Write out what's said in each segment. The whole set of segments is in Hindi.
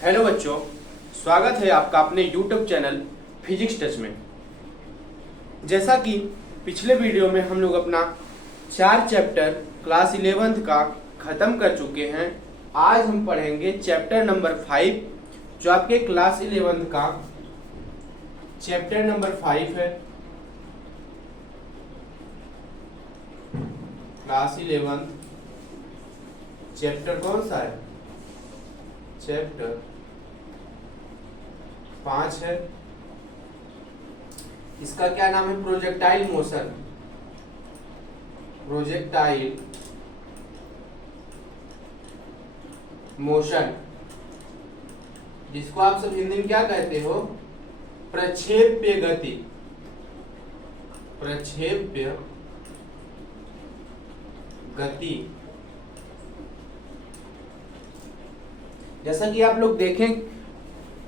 हेलो बच्चों, स्वागत है आपका अपने YouTube चैनल फिजिक्स टच में। जैसा कि पिछले वीडियो में हम लोग अपना 4 चैप्टर क्लास 11th का ख़त्म कर चुके हैं। आज हम पढ़ेंगे चैप्टर नंबर 5, जो आपके क्लास 11th का चैप्टर नंबर 5 है। क्लास 11th चैप्टर कौन सा है? चैप्टर 5 है। इसका क्या नाम है? Projectile motion. प्रोजेक्टाइल मोशन, जिसको आप सब हिंदी में क्या कहते हो? प्रक्षेप्य गति। प्रक्षेप्य गति। जैसा कि आप लोग देखें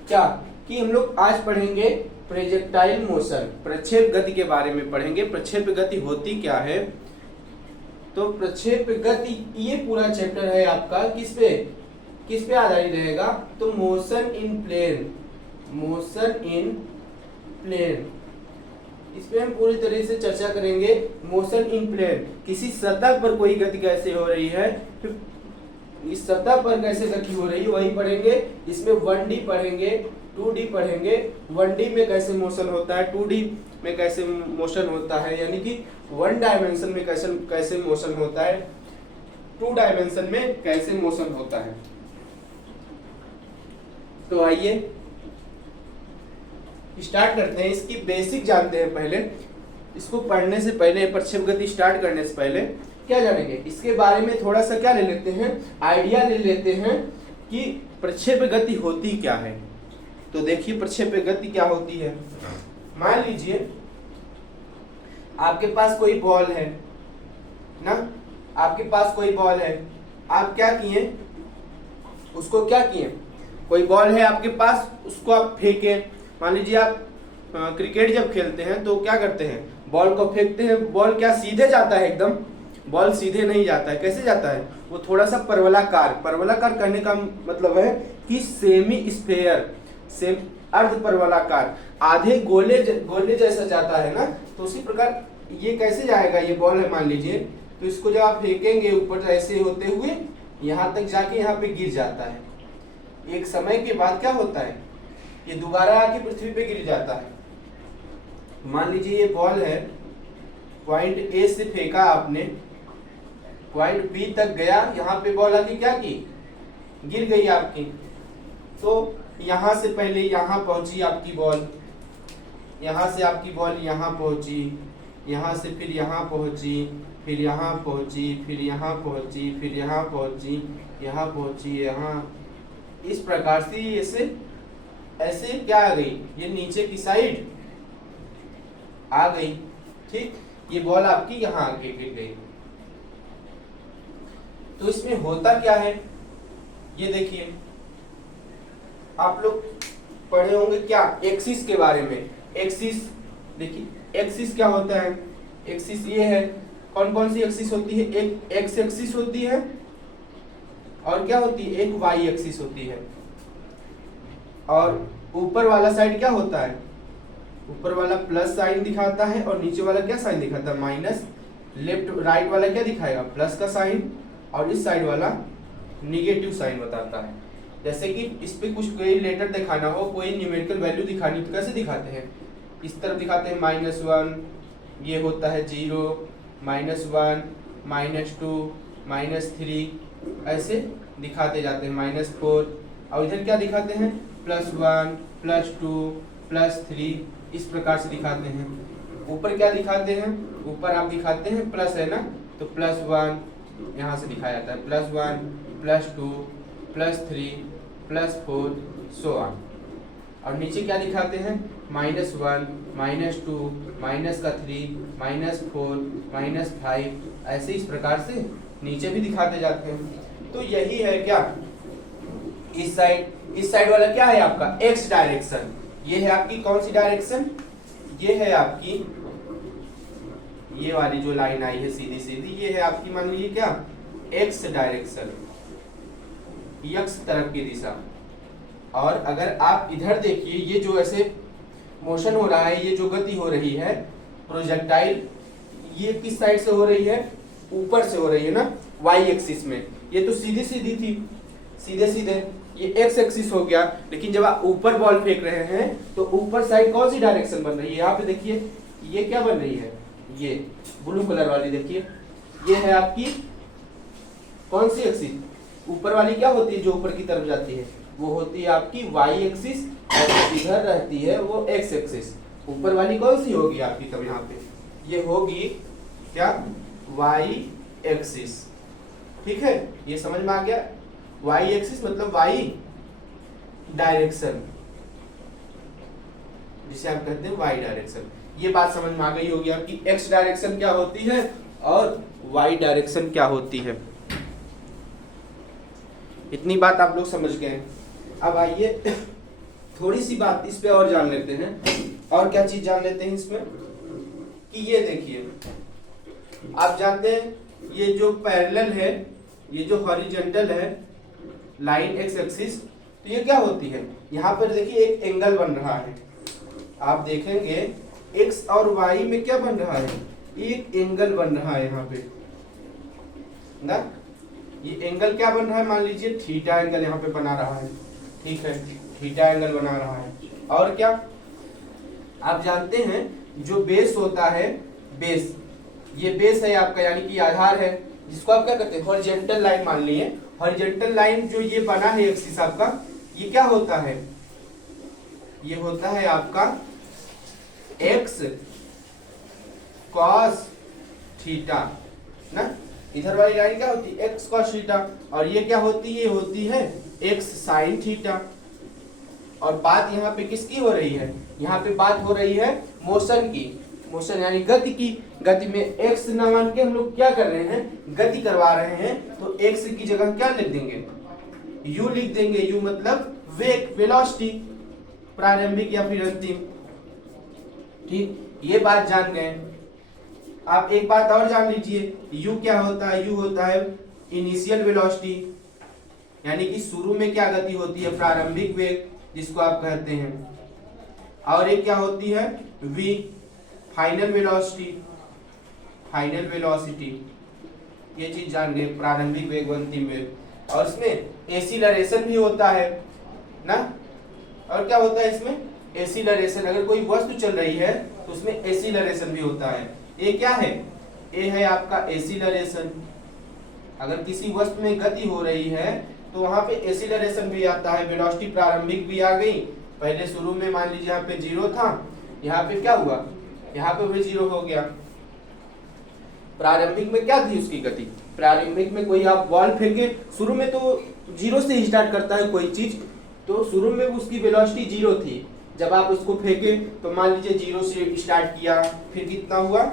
क्या कि हम लोग आज पढ़ेंगे प्रोजेक्टाइल मोशन, प्रक्षेप गति के बारे में पढ़ेंगे। प्रक्षेप गति होती क्या है? तो प्रक्षेप गति, ये पूरा चैप्टर है आपका किस पे आधारित रहेगा? तो motion in plane. Motion in plane, इस पे हम पूरी तरह से चर्चा करेंगे। मोशन इन प्लेन, किसी सतह पर कोई गति कैसे हो रही है, फिर इस सतह पर कैसे गति हो रही है वही पढ़ेंगे। इसमें 1D पढ़ेंगे, 2D पढ़ेंगे। 1D में कैसे मोशन होता है, 2D में कैसे मोशन होता है, यानी कि 1 डायमेंशन में कैसे मोशन होता है, 2 डायमेंशन में कैसे मोशन होता है। तो आइए स्टार्ट करते हैं। इसकी बेसिक जानते हैं पहले। इसको पढ़ने से पहले, प्रक्षेप गति स्टार्ट करने से पहले क्या जानेंगे? इसके बारे में थोड़ा सा क्या ले लेते हैं, आइडिया ले लेते हैं कि प्रक्षेप गति होती क्या है। तो देखिए प्रक्षेप गति क्या होती है। मान लीजिए आपके पास कोई बॉल है ना, आपके पास कोई बॉल है। आप क्या किए, उसको क्या किए? कोई बॉल है आपके पास, उसको आप फेंके। मान लीजिए आप क्रिकेट जब खेलते हैं तो क्या करते हैं, बॉल को फेंकते हैं। बॉल क्या सीधे जाता है? एकदम बॉल सीधे नहीं जाता है। कैसे जाता है? वो थोड़ा सा परवलाकार। परवलाकार कहने का मतलब है कि सेमी स्फेयर, सेम अर्ध परवलाकार, आधे गोले जैसा जाता है ना। तो उसी प्रकार ये कैसे जाएगा? ये बॉल है मान लीजिए, तो इसको जब आप फेंकेंगे ऊपर ऐसे होते हुए यहाँ तक जाके यहाँ पे गिर जाता है। एक समय के बाद क्या होता है, ये दोबारा आके पृथ्वी पे गिर जाता है। मान लीजिए ये बॉल है, पॉइंट ए से फेंका आपने, पॉइंट बी तक गया, यहाँ पे बॉल आके क्या की, गिर गई आपकी। तो यहाँ से पहले यहाँ पहुंची आपकी बॉल, यहाँ से आपकी बॉल यहाँ पहुंची, यहाँ से फिर यहाँ पहुंची, फिर यहाँ पहुंची, फिर यहाँ पहुंची, फिर यहाँ पहुंची, यहाँ पहुंची, यहाँ। इस प्रकार से ऐसे क्या आ गई, ये नीचे की साइड आ गई। ठीक, ये बॉल आपकी यहाँ आके गिर गई। तो इसमें होता क्या है ये देखिए। आप लोग पढ़े होंगे क्या एक्सिस के बारे में। एक्सिस देखिए, एक्सिस क्या होता है? एक्सिस ये है। कौन कौन सी एक्सिस होती है? एक एक्स एक्सिस होती है और क्या होती है, एक वाई एक्सिस होती है। और ऊपर वाला साइड क्या होता है? ऊपर वाला प्लस साइन दिखाता है और नीचे वाला क्या साइन दिखाता है? माइनस। लेफ्ट राइट वाला क्या दिखाएगा? प्लस का साइन। और इस साइड वाला निगेटिव साइन बताता है। जैसे कि इस पे कुछ कोई लेटर दिखाना हो, कोई न्यूमेरिकल वैल्यू दिखानी, तो कैसे दिखाते हैं? इस तरफ दिखाते हैं -1, ये होता है 0, -1, -2, -3, ऐसे दिखाते जाते हैं, -4। और इधर क्या दिखाते हैं? +1, +2, +3, इस प्रकार से दिखाते हैं। ऊपर क्या दिखाते हैं? ऊपर आप दिखाते हैं प्लस है ना, तो +1 यहाँ से दिखाया जाता है, +1, +2, +3, +4, सो ऑन। और नीचे क्या दिखाते हैं? -1, -2, -3, -4, -5, ऐसे इस प्रकार से नीचे भी दिखाते जाते हैं। तो यही है क्या, इस साइड वाला क्या है आपका? X direction. ये है आपकी कौन सी डायरेक्शन? ये है आपकी, ये वाली जो लाइन आई है सीधी सीधी, ये है आपकी मान लीजिए क्या, एक्स डायरेक्शन, एक्स तरफ की दिशा। और अगर आप इधर देखिए, ये जो ऐसे मोशन हो रहा है, ये जो गति हो रही है प्रोजेक्टाइल, ये किस साइड से हो रही है, ऊपर से हो रही है ना, वाई एक्सिस में। ये तो सीधी सीधी थी, सीधे सीधे ये एक्स एक्सिस हो गया। लेकिन जब आप ऊपर बॉल फेंक रहे हैं तो ऊपर साइड कौन सी डायरेक्शन बन रही है, यहाँ पे देखिए ये क्या बन रही है, ये ब्लू कलर वाली देखिए, ये है आपकी कौन सी एक्सिस, ऊपर वाली क्या होती है जो ऊपर की तरफ जाती है, वो होती है आपकी वाई एक्सिस, और इधर रहती है वो एक्स एक्सिस। ऊपर वाली कौन सी होगी आपकी, तब यहाँ पे ये होगी क्या, वाई एक्सिस। ठीक है, ये समझ में आ गया। वाई एक्सिस मतलब वाई डायरेक्शन, जिसे आप कहते हैं वाई डायरेक्शन। ये बात समझ में आ गई होगी आपकी, एक्स डायरेक्शन क्या होती है और वाई डायरेक्शन क्या होती है। इतनी बात आप लोग समझ गए। अब आइए थोड़ी सी बात इस पे और जान लेते हैं। और क्या चीज जान लेते हैं इसमें, कि ये देखिए, आप जानते हैं ये जो पैरेलल है, ये जो हॉरिजॉन्टल है लाइन एक्स एक्सिस, तो ये क्या होती है, यहाँ पर देखिए एक एंगल बन रहा है। आप देखेंगे एक्स और वाई में क्या बन रहा है, एक एंगल बन रहा है यहाँ पे ना। ये एंगल क्या बन रहा है, मान लीजिए थीटा एंगल यहाँ पे बना रहा है। ठीक है, थीटा एंगल बना रहा है। और क्या आप जानते हैं, जो बेस होता है, बेस, ये बेस है आपका, यानी कि आधार है, जिसको आप क्या करते हैं, हॉरिजॉन्टल लाइन मान लिए। हॉरिजॉन्टल लाइन जो ये बना है एक्सिस आपका, ये क्या होता है, ये होता है आपका एक्स कॉस थीटा ना। इधर वाली लाइन क्या होती है, एक्स कॉस थीटा, और ये क्या होती है, ये होती है एक्स साइन थीटा। और बात यहाँ पे किसकी हो रही है, यहाँ पे बात हो रही है मोशन की, मोशन यानी गति की। गति में एक्स ना मान के हम लोग क्या कर रहे हैं, गति करवा रहे हैं, तो एक्स की जगह क्या लिख देंगे, यू लिख देंगे। यू मतलब वेग, वेलोसिटी, प्रारंभिक या फिर अंतिम। ठीक, ये बात जान गए। आप एक बात और जान लीजिए, यू क्या होता है, यू होता है इनिशियल वेलोसिटी, यानी कि शुरू में क्या गति होती है, प्रारंभिक वेग, जिसको आप कहते हैं। और एक क्या होती है, v, final velocity, final velocity. ये चीज जान गए, प्रारंभिक वेग, अंतिम वेग। और इसमें एसिलरेशन भी होता है ना। और क्या होता है इसमें, एसिलरेशन। अगर कोई वस्तु चल रही है तो उसमें एसिलरेशन भी होता है। ये क्या है, ये है आपका एसिलरेशन। अगर किसी वस्तु में गति हो रही है तो वहां पे एसिलरेशन भी आता है, वेलोसिटी प्रारंभिक भी आ गई। पहले शुरू में मान लीजिए यहाँ पे 0 था, यहाँ पे क्या हुआ, यहाँ पे भी 0 हो गया। प्रारंभिक में क्या थी उसकी गति, प्रारंभिक में कोई आप बॉल फेंके, शुरू में तो 0 से ही स्टार्ट करता है कोई चीज, तो शुरू में उसकी वेलोसिटी 0 थी। जब आप उसको फेंके तो मान लीजिए 0 से स्टार्ट किया, फिर कितना हुआ,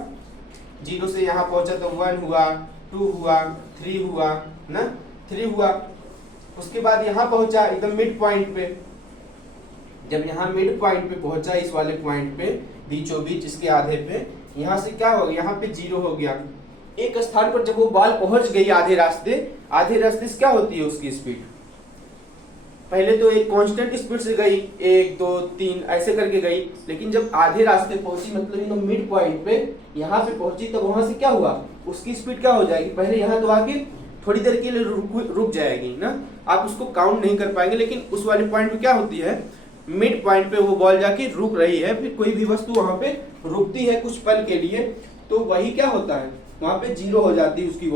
0 से यहाँ पहुंचा तो 1 हुआ, 2 हुआ, 3 हुआ ना, 3 हुआ। उसके बाद यहाँ पहुंचा एकदम मिड पॉइंट पे। जब यहाँ मिड पॉइंट पे पहुंचा, इस वाले पॉइंट पे बीचों बीच, इसके आधे पे, यहाँ से क्या हो गया, यहाँ पे 0 हो गया। एक स्थान पर जब वो बॉल पहुंच गई आधे रास्ते से क्या होती है उसकी स्पीड, पहले तो एक कांस्टेंट स्पीड से गई, 1 2 3 ऐसे करके गई। लेकिन जब आधे रास्ते पहुंची, मतलब एकदम मिड पॉइंट पे यहाँ पे पहुंची, तब वहां से क्या हुआ, उसकी स्पीड क्या हो जाएगी, पहले यहाँ तो आके थोड़ी देर के लिए रुक जाएगी ना, आप उसको काउंट नहीं कर पाएंगे। लेकिन उस वाले पॉइंट पे क्या होती है, मिड पॉइंट पे वो बॉल जाके रुक रही है। फिर कोई भी वस्तु वहां पे रुकती है कुछ पल के लिए, तो वही क्या होता है, वहां पे 0 हो जाती है उसकी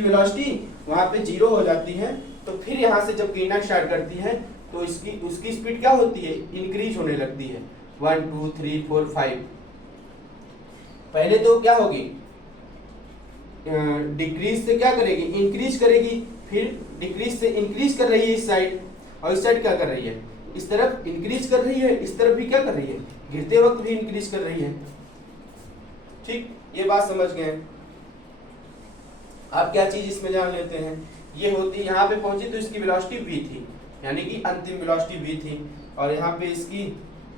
वेलोसिटी वहां पे 0 हो जाती है। तो फिर यहाँ से जब गिरना स्टार्ट करती है तो उसकी स्पीड क्या होती है, इंक्रीज होने लगती है, 1 2 3 4 5। पहले तो क्या होगी, डिक्रीज से क्या करेगी, इंक्रीज करेगी, फिर डिक्रीज से इंक्रीज कर रही है इस साइड, और इस साइड क्या कर रही है, इस तरफ इंक्रीज कर रही है, इस तरफ भी क्या कर रही है, गिरते वक्त भी इंक्रीज कर रही है। ठीक, ये बात समझ गए। अब क्या चीज इसमें जान लेते हैं, ये होती, यहाँ पे पहुंची तो इसकी वेलोसिटी v थी, यानी कि अंतिम वेलोसिटी v थी। और यहाँ पे इसकी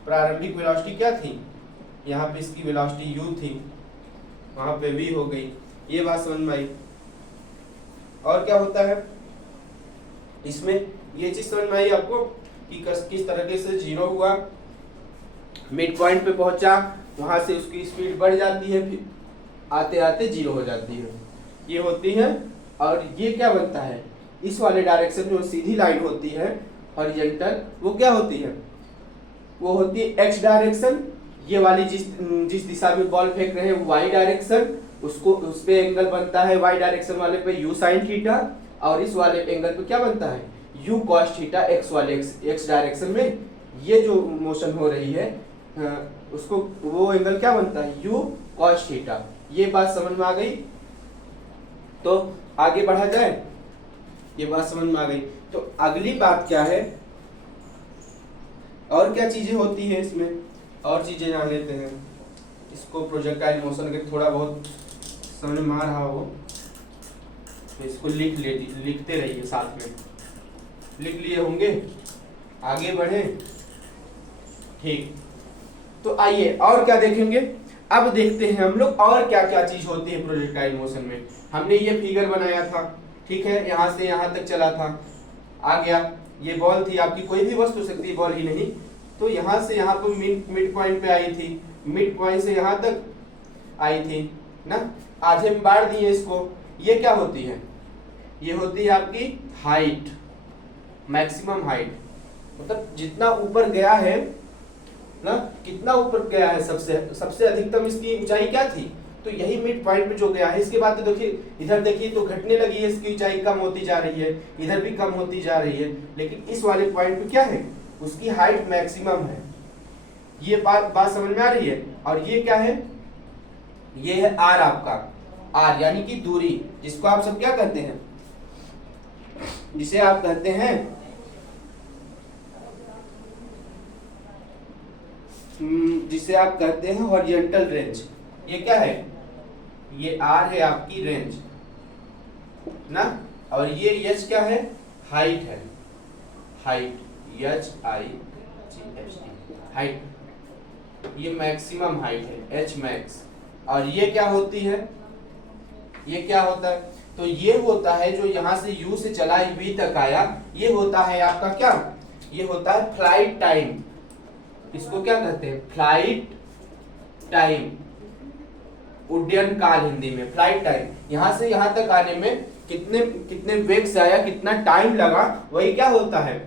प्रारंभिक वेलोसिटी क्या थी, यहाँ पे इसकी वेलोसिटी u थी, वहां पे v हो गई। ये बात समझ में आई। और क्या होता है इसमें, ये चीज समझ में आई आपको कि किस तरीके से जीरो हुआ, मिड पॉइंट पे पहुंचा, वहां से उसकी स्पीड बढ़ जाती है, फिर आते आते जीरो हो जाती है, ये होती है। और ये क्या बनता है, इस वाले डायरेक्शन में जो सीधी लाइन होती है हॉरिजॉन्टल, वो क्या होती है, वो होती है एक्स डायरेक्शन। ये वाली जिस दिशा में बॉल फेंक रहे हैं वाई डायरेक्शन, उसको उस पे एंगल बनता है वाई डायरेक्शन वाले पे यू साइन थीटा, और इस वाले एंगल पे क्या बनता है यू कॉस थीटा एक्स वाले एक्स डायरेक्शन में। ये जो मोशन हो रही है उसको वो एंगल क्या बनता है यू कॉस थीटा। ये बात समझ में आ गई, तो आगे बढ़ा जाए, ये बात समझ में आ गई। तो अगली बात क्या है, और क्या चीजें होती हैं इसमें, और चीजें जान लेते हैं। इसको प्रोजेक्टाइल मोशन के थोड़ा बहुत समझ में आ रहा हो तो इसको लिखते रहिए, साथ में लिख लिए होंगे, आगे बढ़े। ठीक, तो आइए और क्या देखेंगे। अब देखते हैं हम लोग और क्या क्या चीज होती है प्रोजेक्टाइल मोशन में। हमने ये फिगर बनाया था, ठीक है, यहाँ से यहाँ तक चला था, आ गया। ये बॉल थी आपकी, कोई भी वस्तु हो सकती है, बॉल ही नहीं। तो यहाँ से यहाँ पर मिड पॉइंट पे आई थी, मिड पॉइंट से यहाँ तक आई थी ना, आधे में बांट दिए इसको। ये क्या होती है, ये होती है आपकी हाइट, मैक्सिमम हाइट, मतलब जितना ऊपर गया है ना, कितना ऊपर गया है, सबसे अधिकतम इसकी ऊंचाई क्या थी, तो यही मिड पॉइंट पे जो गया है। इसके बाद तो देखिए इधर देखिए तो घटने लगी है, इसकी ऊंचाई कम होती जा रही है, इधर भी कम होती जा रही है, लेकिन इस वाले पॉइंट पे क्या है, उसकी हाइट मैक्सिमम है। ये बात समझ में आ रही है। और ये क्या है, ये है आर आपका, आर यानी कि दूरी, जिसको आप सब क्या कहते हैं, जिसे आप कहते हैं हॉरिजॉन्टल रेंज। ये क्या है, ये आर है आपकी रेंज ना, और ये एच क्या है, हाइट है, हाइट HIGHT हाइट, ये मैक्सिमम हाइट है एच मैक्स। और ये क्या होती है, ये क्या होता है, तो ये होता है जो यहाँ से U से चला V तक आया, ये होता है आपका क्या, ये होता है फ्लाइट टाइम। इसको क्या कहते हैं, फ्लाइट टाइम, उड्डयन काल हिंदी में, फ्लाइट टाइम। यहाँ से यहाँ तक आने में कितने वेग से आया, कितना टाइम लगा, वही क्या होता है,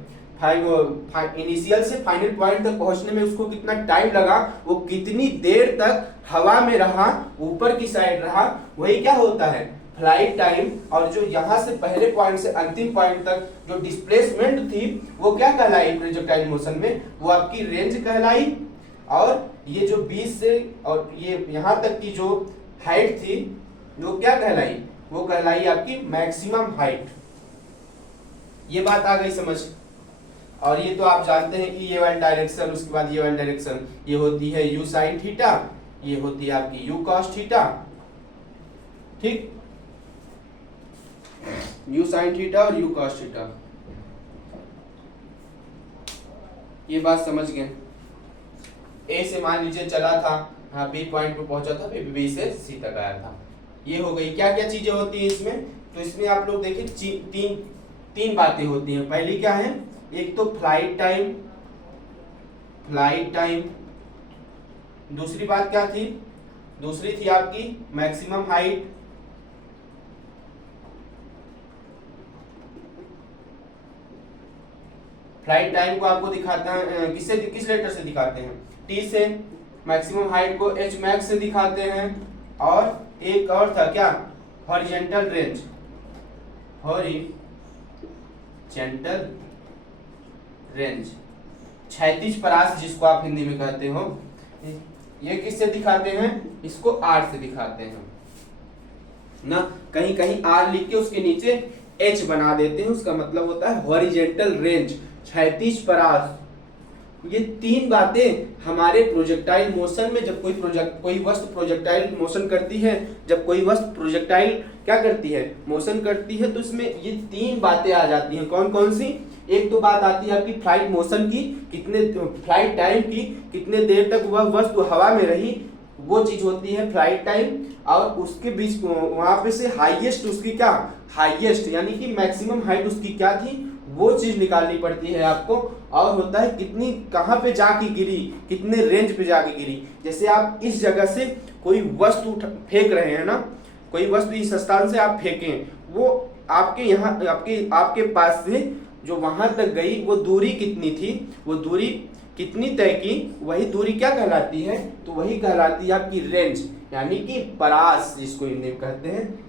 इनिशियल से फाइनल पॉइंट तक पहुंचने में उसको कितना टाइम लगा, वो कितनी देर तक हवा में रहा, ऊपर की साइड रहा, वही क्या होता है, फ्लाइट टाइम। और जो यहाँ से पहले पॉइंट से अंतिम पॉइंट तक जो डिस्प्लेसमेंट थी, वो क्या कहलाई प्रोजेक्टाइल मोशन में, वो आपकी रेंज कहलाई। और ये जो 20 से और ये यहाँ तक की जो हाइट थी, वो क्या कहलाई, वो कहलाई आपकी मैक्सिमम हाइट। ये बात आ गई समझ। और ये तो आप जानते हैं कि ये वाली डायरेक्शन, उसके बाद ये वाली डायरेक्शन, ये होती है यू साइन थीटा, ये होती है आपकी यू कॉस थीटा, ठीक, यू साइन थीटा और यू कॉस थीटा। ये बात समझ गए। ए से मान लीजिए चला था, हाँ बी पॉइंट पे पहुंचा था, फिर बी से सी तक आया था। ये हो गई। क्या क्या चीजें होती है इसमें, तो इसमें आप लोग देखिए तीन बातें होती हैं। पहली क्या है, एक तो फ्लाइट टाइम, दूसरी बात क्या थी, दूसरी थी आपकी मैक्सिमम हाइट, फ्लाइट टाइम को आपको दिखाता है किस लेटर से दिखाते हैं, टी से, मैक्सिमम हाइट को एच मैक्स से दिखाते हैं, और एक और था क्या, हॉरिजॉन्टल रेंज, हॉरिजॉन्टल रेंज, क्षैतिज परास जिसको आप हिंदी में कहते हो। ये किससे दिखाते हैं, इसको आर से दिखाते हैं ना, कहीं कहीं आर लिख के उसके नीचे एच बना देते हैं, उसका मतलब होता है हॉरिजॉन्टल रेंज, क्षैतिज परास। ये तीन बातें हमारे प्रोजेक्टाइल मोशन में, जब कोई वस्तु प्रोजेक्टाइल मोशन करती है, जब कोई वस्तु प्रोजेक्टाइल क्या करती है, मोशन करती है, तो इसमें ये तीन बातें आ जाती हैं। कौन कौन सी, एक तो बात आती है आपकी फ्लाइट मोशन की, फ्लाइट टाइम की, कितने देर तक वह वस्तु हवा में रही, वो चीज होती है फ्लाइट टाइम। और उसके बीच वहां पे से हाईएस्ट उसकी क्या, हाईएस्ट यानी कि मैक्सिमम हाइट उसकी क्या थी, वो चीज निकालनी पड़ती है आपको। और होता है कितनी कहाँ पे जाके गिरी, कितने रेंज पे जाके गिरी। जैसे आप इस जगह से कोई वस्तु फेंक रहे हैं ना, कोई वस्तु इस स्थान से आप फेंकें, वो आपके यहाँ आपके पास से जो वहां तक गई वो दूरी कितनी थी, वो दूरी कितनी तय की, वही दूरी क्या कहलाती है, तो वही कहलाती है आपकी रेंज, यानी कि परास जिसको हिंदी में कहते हैं।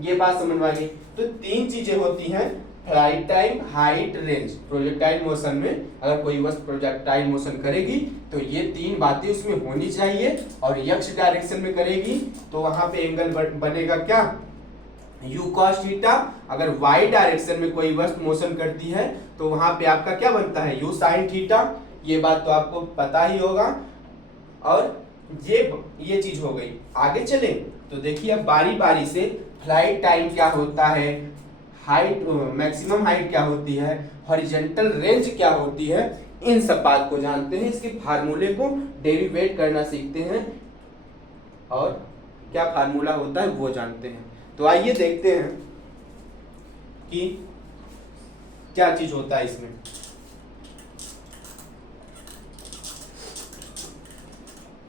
ये बात समझ में आ गई। तो तीन चीजें होती हैं, flight time, height, range. Projectile motion में अगर कोई वस्तु प्रोजेक्टाइल मोशन करेगी तो ये तीन बातें उसमें होनी चाहिए। और एक्स डायरेक्शन में करेगी तो वहां पे एंगल बनेगा क्या, u cos थीटा। अगर y डायरेक्शन में कोई वस्तु मोशन करती है तो वहां पे आपका क्या बनता है, u sin थीटा। ये बात तो आपको पता ही होगा। और ये चीज हो गई। आगे चले तो देखिए अब बारी बारी से फ्लाइट टाइम क्या होता है, हाइट, मैक्सिमम हाइट क्या होती है, हॉरिजॉन्टल रेंज क्या होती है, इन सब बात को जानते हैं। इसके फार्मूले को डेरिवेट करना सीखते हैं और क्या फार्मूला होता है वो जानते हैं। तो आइए देखते हैं कि क्या चीज होता है इसमें।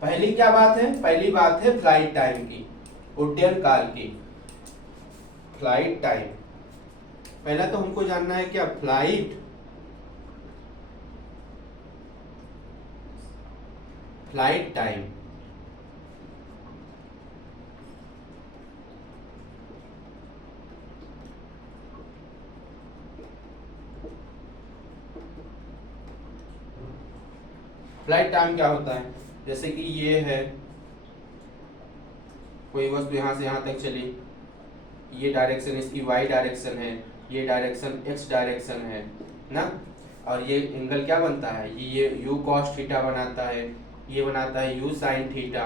पहली क्या बात है, पहली बात है फ्लाइट टाइम की, उड्डयन काल की। फ्लाइट टाइम पहला तो हमको जानना है क्या, फ्लाइट टाइम। फ्लाइट टाइम क्या होता है, जैसे कि ये है कोई वस्तु यहां से यहां तक चली, ये डायरेक्शन इसकी y डायरेक्शन है, ये डायरेक्शन x डायरेक्शन है ना। और ये एंगल क्या बनता है, ये u cos थीटा बनाता है, ये बनाता है u sin थीटा।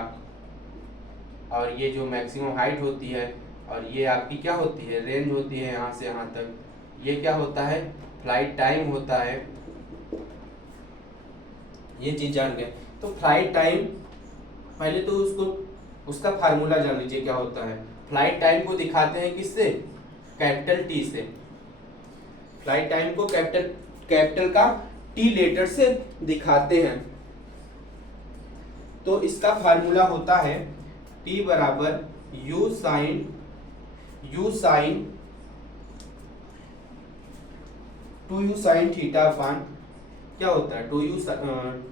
और ये जो मैक्सिमम हाइट होती है और ये आपकी क्या होती है, रेंज होती है यहाँ से यहाँ तक। ये क्या होता है, फ्लाइट टाइम होता है। ये चीज जान गए। तो फ्लाइट टाइम पहले तो उसका फार्मूला जान लीजिए क्या होता है। फ्लाइट टाइम को दिखाते हैं किससे, कैपिटल टी से। फ्लाइट टाइम को कैपिटल का टी लेटर से दिखाते हैं। तो इसका फार्मूला होता है टी बराबर u sine 2u sine theta upon क्या होता है,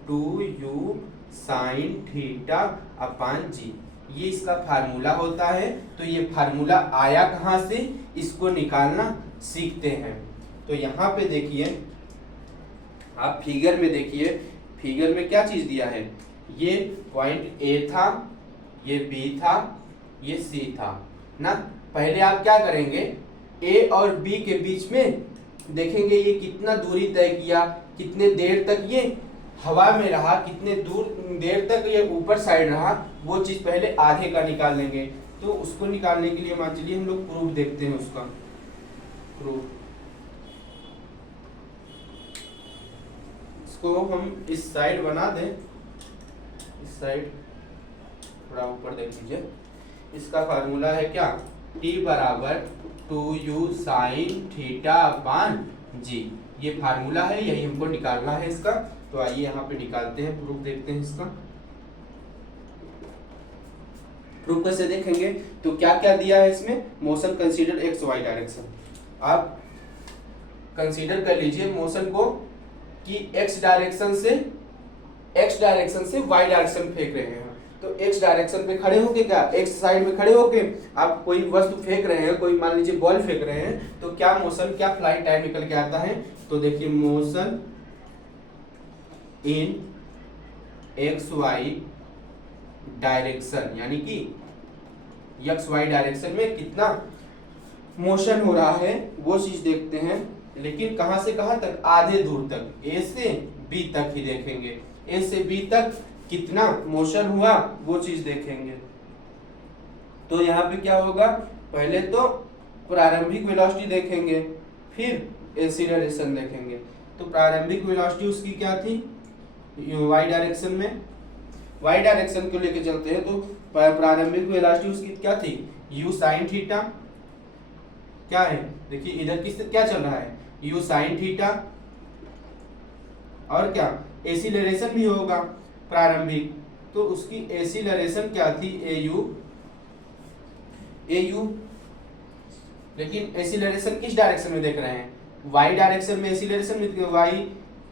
2u sine theta upon g. ये इसका फार्मूला होता है। तो ये फार्मूला आया कहाँ से, इसको निकालना सीखते हैं। तो यहाँ पे देखिए, आप फिगर में देखिए, फिगर में क्या चीज दिया है, ये पॉइंट ए था, ये बी था, ये सी था ना। पहले आप क्या करेंगे, ए और बी के बीच में देखेंगे ये कितना दूरी तय किया, कितने देर तक ये हवा में रहा, कितने देर तक ये ऊपर साइड रहा, वो चीज पहले आगे का निकाल लेंगे। तो उसको निकालने के लिए मान चलिए हम लोग प्रूफ देखते हैं उसका। प्रूफ इसको हम इस साइड बना दें, इस साइड थोड़ा ऊपर देख लीजिए। इसका फार्मूला है क्या, टी बराबर 2u sine theta upon g. ये फार्मूला है, यही हमको निकालना है इसका। तो आइए यहाँ पे निकालते हैं, प्रूफ देखते हैं इसका। प्रूफ कैसे देखेंगे, तो क्या क्या दिया है इसमें, motion consider x y direction. आप कंसीडर कर लीजिए मोशन को कि एक्स डायरेक्शन से वाई डायरेक्शन फेंक रहे हैं। तो एक्स डायरेक्शन पे खड़े होके, क्या एक्स साइड में खड़े होके आप कोई वस्तु फेंक रहे हैं, कोई मान लीजिए बॉल फेंक रहे हैं, तो क्या मोशन, क्या फ्लाइट टाइम निकल के आता है। तो देखिए motion in x y direction, यानी कि एक्स वाई डायरेक्शन में कितना मोशन हो रहा है वो चीज देखते हैं। लेकिन कहां से कहां तक, आधे दूर तक, ए से बी तक ही देखेंगे। ए से बी तक कितना मोशन हुआ वो चीज देखेंगे। तो यहाँ पे क्या होगा, पहले तो प्रारंभिक वेलोसिटी देखेंगे, फिर एक्सीलरेशन देखेंगे। तो प्रारंभिक वेलोसिटी उसकी क्या थी, वाई डायरेक्शन में, वाई डायरेक्शन को लेके चलते हैं। तो प्रारंभिक वेलोसिटी उसकी क्या थी, u साइन थीटा। क्या है, देखिए इधर किस क्या चल रहा है, u साइन थीटा, और क्या एसिलरेशन भी होगा प्रारंभिक, तो उसकी एसिलरेशन क्या थी au, लेकिन एसिलरेशन किस डायरेक्शन में देख रहे हैं, y डायरेक्शन में एसिलरेशन में, y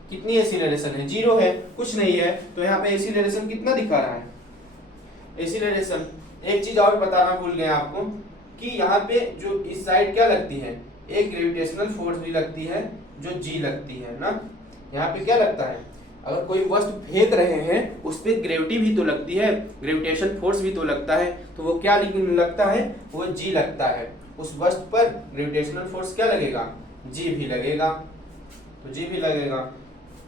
कितनी एसिलरेशन है, 0 है, कुछ नहीं है, तो यहाँ पे एसिलरेशन कितना दिखा रहा है, एसिलरेशन। एक चीज और बताना भूल गए आपको कि यहाँ पे जो इस साइड क्या लगती है, एक ग्रेविटेशनल फोर्स भी लगती है जो g लगती है ना, यहाँ पे क्या लगता है, अगर कोई वस्तु फेंक रहे हैं उस पर ग्रेविटी भी तो लगती है, ग्रेविटेशन फोर्स भी तो लगता है, तो वो क्या लगता है, वो g लगता है, उस वस्तु पर ग्रेविटेशनल फोर्स क्या लगेगा, g भी लगेगा, तो g भी लगेगा।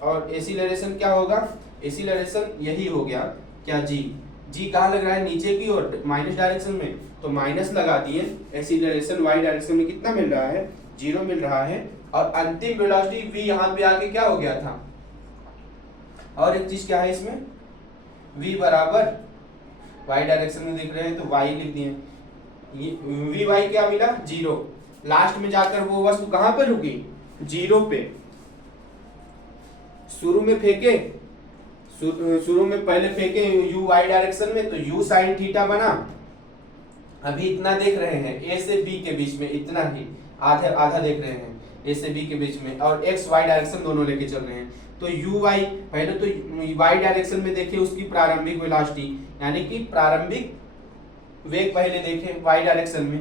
और एसिलरेशन क्या होगा, एसिलरेशन यही हो गया क्या, g कहाँ लग रहा है, नीचे की ओर माइनस डायरेक्शन में, तो माइनस लगा दिए, एसिलरेशन y डायरेक्शन में कितना मिल रहा है, 0 मिल रहा है, और अंतिम वेलोसिटी v यहाँ पे आके क्या हो गया था, और एक चीज क्या है इसमें, v बराबर y डायरेक्शन में दिख रहे हैं तो y लिख दिए, ये vy क्या मिला, 0, लास्ट में जाकर वो वस्तु कहाँ पे रुकी, 0 पे। शुरू में फेंके, शुरू में पहले फेंके u y डायरेक्शन में, तो u साइन थीटा बना, अभी इतना देख रहे हैं a से b के बीच में, इतना ही आधा आधा देख रहे हैं a से b के बीच में, और x y डायरेक्शन दोनों लेके चल रहे हैं, तो u y पहले तो y डायरेक्शन में देखे उसकी प्रारंभिक वेलोसिटी, यानी कि प्रारंभिक वेग पहले देखे y डायरेक्शन में,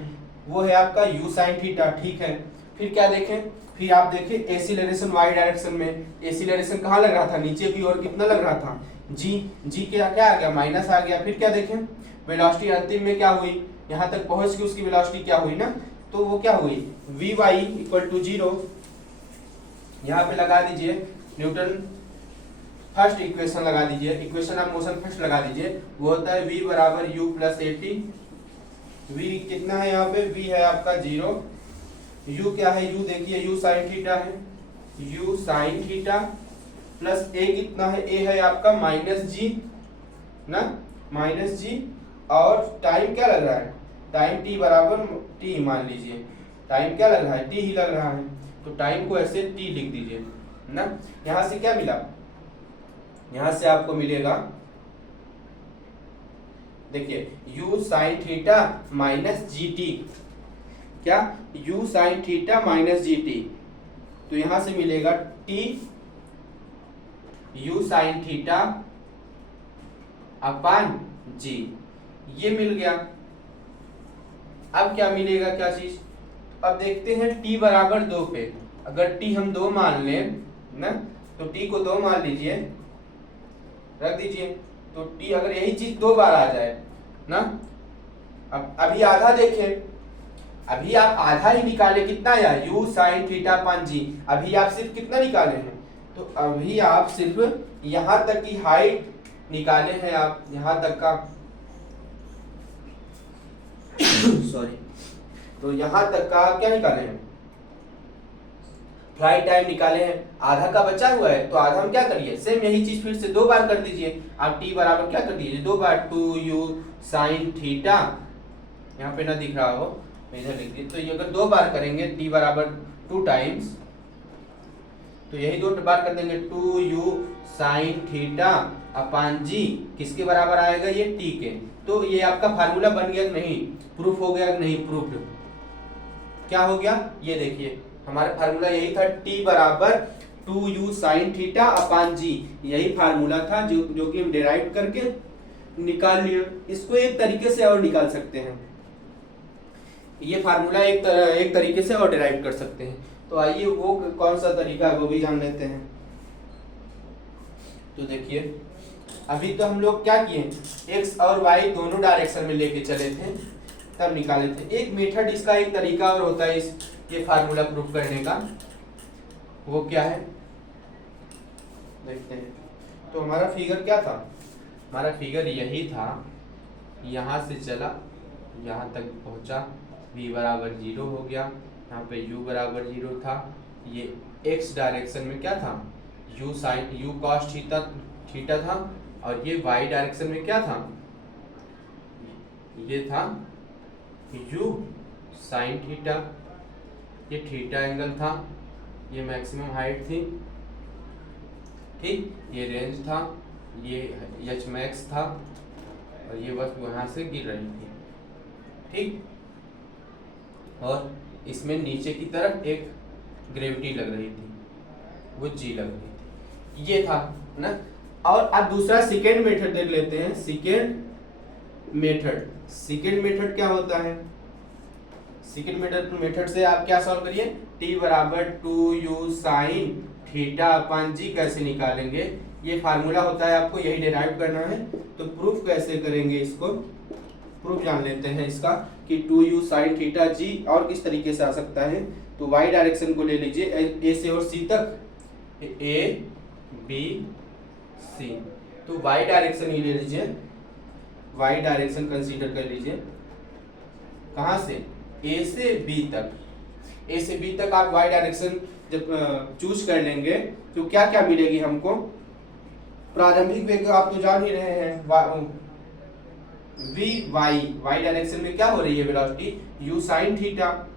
वो है आपका u साइन थीटा, ठीक है। फिर क्या देखें, फिर आप देखें एसिलरेशन y डायरेक्शन में, एसिलरेशन कहाँ लग रहा था, नीचे की ओर कितना लग रहा था, g क्या आ गया, माइनस आ गया। फिर क्या देखें, वेलोसिटी अंतिम में क्या हुई, यहाँ तक पहुंच के उसकी वेलोसिटी क्या हुई ना, तो वो क्या हुई, vy इक्वल टू 0, यहाँ पे लगा दीजिए न्यूटन फर्स्ट इक्वेशन लगा दीजिए, इक्वेशन ऑफ मोशन फर्स्ट लगा दीजिए, वो होता है v बराबर u प्लस एटी, v कितना है यहाँ पे, v है आपका 0, u क्या है, u देखिए u साइन थीटा है, u sine theta plus a कितना है, a है आपका माइनस g ना, माइनस g, और टाइम क्या लग रहा है, टाइम t बराबर t मान लीजिए, टाइम क्या लग रहा है, t ही लग रहा है, तो टाइम को ऐसे t लिख दीजिए ना। यहाँ से क्या मिला, यहाँ से आपको मिलेगा, देखिए u sine theta minus G T, क्या u sine theta minus G T, तो यहाँ से मिलेगा t u साइन थीटा अपान g, ये मिल गया। अब क्या मिलेगा, क्या चीज, अब देखते हैं t बराबर 2 पे, अगर t हम 2 मान लें ना, तो t को 2 मान लीजिए, रख दीजिए, तो t अगर यही चीज 2 बार आ जाए ना, अब अभी आधा देखें, अभी आप आधा ही निकाले, कितना आया, u साइन थीटा अपान g, अभी आप सिर्फ कितना निकाले हैं, तो अभी आप सिर्फ यहां तक की हाइट निकाले हैं, आप यहां तक का सॉरी, तो यहां तक का क्या निकाले हैं, फ्लाइट टाइम निकाले हैं, आधा का बचा हुआ है, तो आधा हम क्या करिए, सेम यही चीज फिर से 2 बार कर दीजिए, आप t बराबर क्या कर दीजिए, 2 बार 2u साइन थीटा, यहाँ पे ना दिख रहा हो इधर लिख दीजिए, तो ये अगर 2 बार करेंगे t बराबर 2 टाइम्स, तो यही 2 बार कर देंगे 2u साइन थीटा अपान g, किसके बराबर आएगा, ये t के। तो ये आपका फार्मूला बन गया कि नहीं, प्रूफ हो गया कि नहीं, प्रूफ क्या हो गया, ये देखिए हमारा फार्मूला यही था, t बराबर 2u साइन थीटा अपान g, यही फार्मूला था जो कि हम डिराइव करके निकाल लिया। इसको एक तरीके से और निकाल सकते हैं, ये फार्मूला एक तरीके से और डिराइव कर सकते हैं, तो आइए वो कौन सा तरीका है वो भी जान लेते हैं। तो देखिए अभी तो हम लोग क्या किए, x और y दोनों डायरेक्शन में लेके चले थे तब निकाले थे। एक मेथड, इसका एक तरीका और होता है इस ये फार्मूला प्रूफ करने का, वो क्या है देखते हैं। तो हमारा फिगर क्या था, हमारा फिगर यही था, यहाँ से चला यहाँ तक पहुँचा, v बराबर 0 हो गया, यहाँ पे u बराबर 0 था, ये x डायरेक्शन में क्या था, u sine u cos theta था, और ये y डायरेक्शन में क्या था, ये था u साइन थीटा, ये थीटा एंगल था, ये मैक्सिमम हाइट थी, ठीक, ये रेंज था, ये एच मैक्स था, और ये बस वहाँ से गिर रही थी, ठीक। और इसमें नीचे की तरफ एक ग्रेविटी लग रही थी, वो जी लग रही थी, ये था ना। और अब दूसरा सेकेंड मेथड देख लेते हैं। सेकेंड मेथड क्या होता है? सेकेंड मेथड से आप क्या सॉल्व करिए, t बराबर 2u साइन थीटा अपन जी कैसे निकालेंगे, ये फार्मूला होता है, आपको यही डिराइव करना है। तो प्रूफ कैसे करेंगे इसको, प्रूफ जान लेते हैं इसका कि 2u साइन थीटा जी और किस तरीके से आ सकता है। तो y डायरेक्शन को ले लीजिए, a से और c तक, a b c, तो y डायरेक्शन ही ले लीजिए, y डायरेक्शन कंसीडर कर लीजिए। कहां से? a से b तक। a से b तक आप y डायरेक्शन जब चूज कर लेंगे तो क्या क्या मिलेगी हमको? प्रारंभिक वेग आप तो जान ही रहे हैं, v y डायरेक्शन में क्या हो रही है वेलोसिटी, u sin थीटा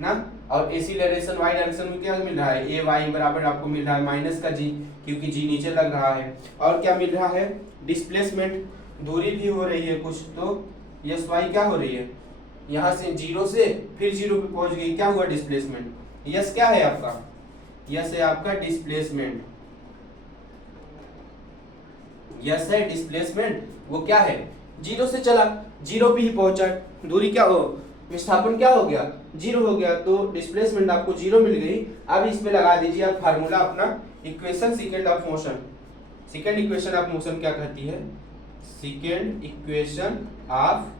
ना। और एसिलरेशन y डायरेक्शन में क्या मिल रहा है, a y बराबर आपको मिल रहा है माइनस का g, क्योंकि g नीचे लग रहा है। और क्या मिल रहा है? डिस्प्लेसमेंट, दूरी भी हो रही है कुछ, तो यस y क्या हो रही है, यहाँ से 0 से फिर 0 पे पहुंच गई, क्या हुआ? डिस्प्लेसमेंट। यस क्या है आपका? यस है आपका डिस्प्लेसमेंट, यस है डिस्प्लेसमेंट। वो क्या है? 0 से चला, 0 पे ही पहुंचा, दूरी क्या हो, विस्थापन क्या हो गया? 0 हो गया, तो डिस्प्लेसमेंट आपको 0 मिल गई। अब इसमें लगा दीजिए आप फार्मूला अपना, equation second of motion. Second equation of motion क्या कहती है? सेकंड इक्वेशन ऑफ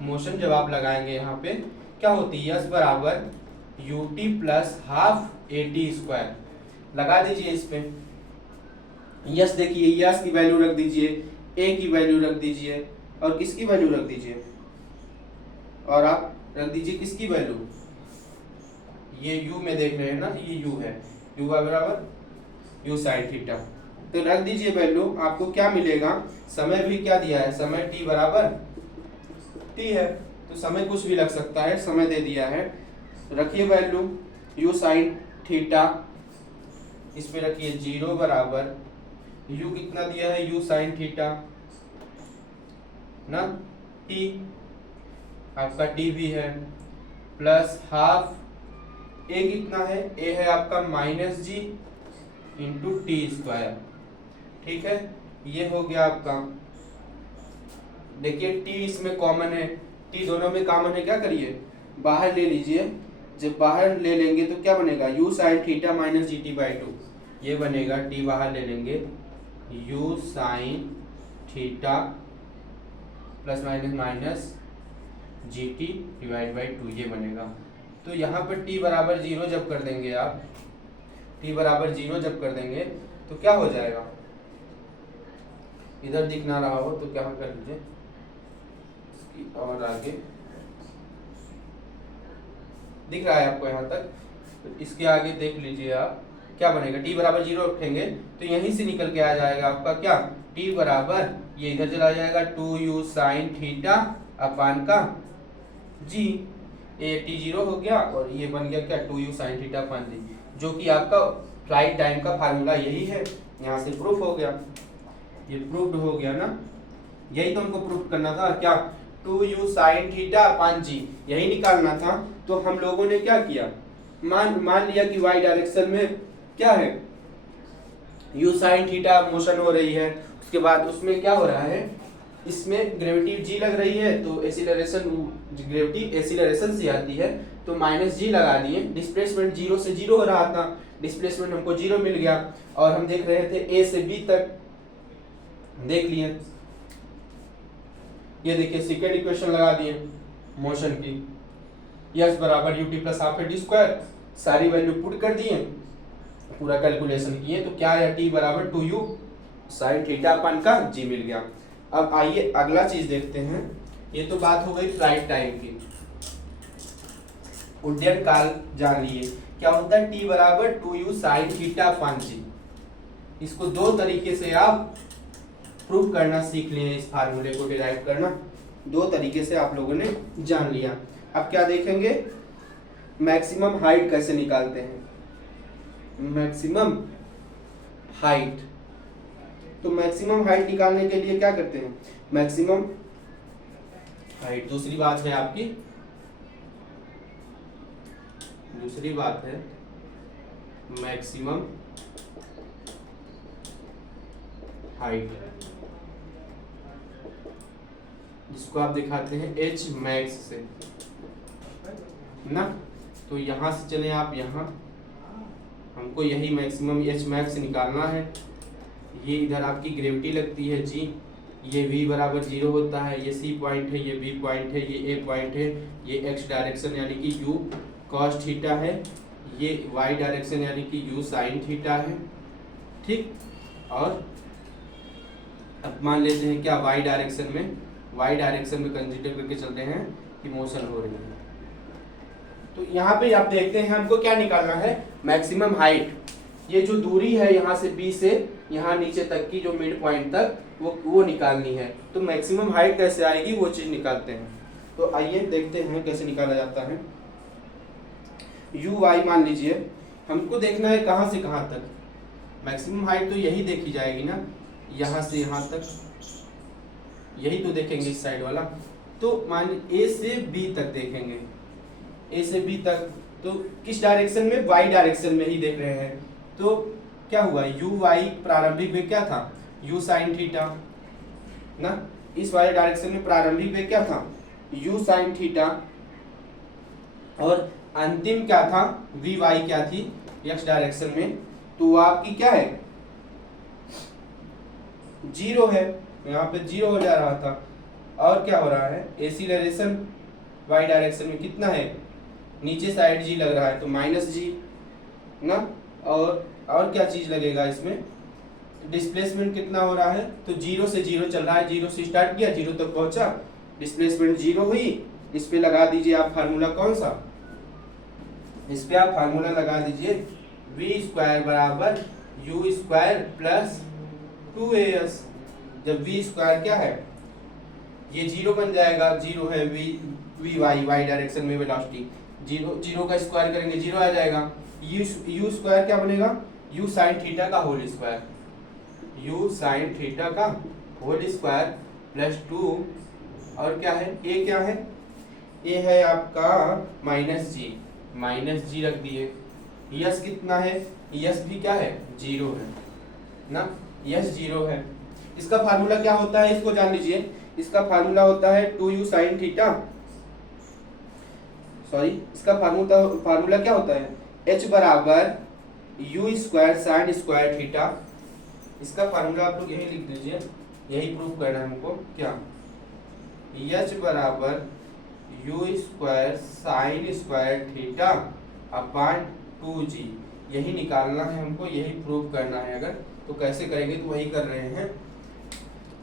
मोशन जब आप लगाएंगे यहाँ पे क्या होती है, यस बराबर ut plus half at square. लगा दीजिए इसमें, यस देखिए, यस की वैल्यू रख दीजिए, a की वैल्यू रख दीजिए, और किसकी वैल्यू रख दीजिए, और आप रख दीजिए किसकी वैल्यू, ये u में देख रहे हैं ना, ये u है, u बराबर u साइन थीटा, तो रख दीजिए वैल्यू। आपको क्या मिलेगा? समय भी क्या दिया है, समय t बराबर t है, तो समय कुछ भी लग सकता है, समय दे दिया है। रखिए वैल्यू u साइन थीटा, इसमें रखिए 0 बराबर u कितना दिया है, u साइन थीटा ना, t आपका t भी है, प्लस हाफ a कितना है, a है आपका माइनस जी इंटू टी स्क्वायर, ठीक है। ये हो गया आपका, देखिए t इसमें कॉमन है, t दोनों में कॉमन है, क्या करिए बाहर ले लीजिए। जब बाहर ले लेंगे तो क्या बनेगा, u sine theta minus G T by 2, ये बनेगा, t बाहर ले लेंगे, u sine theta plus minus minus G T divide by 2, ये बनेगा। तो यहाँ पर t बराबर 0 जब कर देंगे आप, t बराबर 0 जब कर देंगे तो क्या हो जाएगा, इधर दिख ना रहा हो तो क्या कर लीजिए, और आगे दिख रहा है आपको यहाँ तक, तो इसके आगे देख लीजिए आप क्या बनेगा, t बराबर 0 रखेंगे तो यहीं से निकल के आ जाएगा आपका क्या, t बराबर, ये इधर चला जाएगा 2u साइन थीटा अपान का g, ये t0 हो गया, और ये बन गया क्या, 2u साइन थीटा अपान g, जो कि आपका फ्लाइट टाइम का फार्मूला यही है। यहाँ से प्रूफ हो गया, ये प्रूफ्ड हो गया ना, यही तो हमको प्रूफ करना था, क्या, 2u साइन थीटा अपान g, यही निकालना था। तो हम लोगों ने क्या किया, मान लिया कि y डायरेक्शन में क्या है, u साइन थीटा मोशन हो रही है, उसके बाद उसमें क्या हो रहा है, इसमें ग्रेविटी g लग रही है, तो एसिलरेशन, ग्रेविटी एसिलरेशन से आती है, तो माइनस g लगा दिए। डिस्प्लेसमेंट 0 से 0 हो रहा था, डिस्प्लेसमेंट हमको 0 मिल गया, और हम देख रहे थे a से b तक, देख लिए, ये देखिए सेकेंड इक्वेशन लगा दिए मोशन की, यस बराबर ut plus half at square, सारी वैल्यू पुट कर दिए, पूरा कैलकुलेशन किए, तो क्या है, t बराबर 2u साइन थीटा अपन का g मिल गया। अब आइए अगला चीज देखते हैं, ये तो बात हो गई फ्लाइट टाइम की, उड्डयन काल जान लिए क्या होता है, t बराबर 2u साइन थीटा अपन g। इसको दो तरीके से आप प्रूफ करना सीख लिए, इस फार्मूले को डिराइव करना दो तरीके से आप लोगों ने जान लिया। अब क्या देखेंगे, मैक्सिमम हाइट कैसे निकालते हैं। Maximum height. तो मैक्सिमम हाइट निकालने के लिए क्या करते हैं, मैक्सिमम हाइट। दूसरी बात है आपकी, दूसरी बात है मैक्सिमम हाइट, जिसको आप दिखाते हैं एच मैक्स से ना। तो यहां से चले आप यहाँ, हमको यही मैक्सिमम एच मैक्स निकालना है। ये इधर आपकी ग्रेविटी लगती है जी, ये v बराबर 0 होता है, ये c पॉइंट है, ये b पॉइंट है, ये a पॉइंट है, ये x डायरेक्शन यानी कि u cos थीटा है, ये y डायरेक्शन यानी कि u sin थीटा है, ठीक। और अब मान लेते हैं क्या y डायरेक्शन में कंसीडर करके चलते हैं कि मोशन हो रही है। तो यहाँ पे आप देखते हैं हमको क्या निकालना है, मैक्सिमम हाइट। ये जो दूरी है यहाँ से B से यहाँ नीचे तक की जो मिड पॉइंट तक वो निकालनी है। तो मैक्सिमम हाइट कैसे आएगी वो चीज निकालते हैं। तो आइए देखते हैं कैसे निकाला जाता है। UI मान लीजिए, हमको देखना है कहाँ से कहाँ तक। मैक्सिमम हाइट तो यही देखी जाएगी ना, यहाँ से यहाँ तक, यही तो देखेंगे इस साइड वाला। तो मान A से B तक देखेंगे, A से B तक। तो किस डायरेक्शन में, Y डायरेक्शन में ही देख रहे हैं। तो क्या हुआ, UI प्रारंभिक वेग क्या था, U sin थीटा ना। इस वाले डायरेक्शन में प्रारंभिक वेग क्या था, U sin थीटा। और अंतिम क्या था, VY क्या थी X डायरेक्शन में। तो वो आपकी क्या है, 0 है, यहाँ पे 0 हो जा रहा था। और क्या हो रहा है, एक्सीलरेशन Y डायरेक्शन में कितना है, नीचे साइड g लग रहा है तो -g ना। और क्या चीज लगेगा इसमें, डिस्प्लेसमेंट कितना हो रहा है, तो 0 से 0 चल रहा है, 0 से स्टार्ट किया 0 तक पहुंचा, डिस्प्लेसमेंट 0 हुई। इस पे लगा दीजिए आप फार्मूला, कौन सा, इस पे आप फार्मूला लगा दीजिए v² बराबर u² प्लस 2as। जब v² क्या है, ये 0 बन जाएगा, 0 है y डायरेक्शन में वेलोसिटी, 0 का स्क्वायर करेंगे 0 आ जाएगा। u² क्या बनेगा, u sin थीटा का whole square, u sin theta का होल स्क्वायर प्लस 2। और क्या है, a क्या है, a है आपका -g रख दिए। यस कितना है, यस भी क्या है, 0 है ना, यस 0 है। इसका फार्मूला क्या होता है, इसको जान लीजिए। इसका फार्मूला होता है 2u sin थीटा, सॉरी इसका फार्मूला क्या होता है, h बराबर u² sin स्क्वायर थीटा। इसका फार्मूला आप लोग यही लिख दीजिए, यही प्रूफ करना है हमको। क्या, h बराबर u² sin square theta upon 2g, यही निकालना है हमको, यही प्रूफ करना है। अगर तो कैसे करेंगे, तो वही कर रहे हैं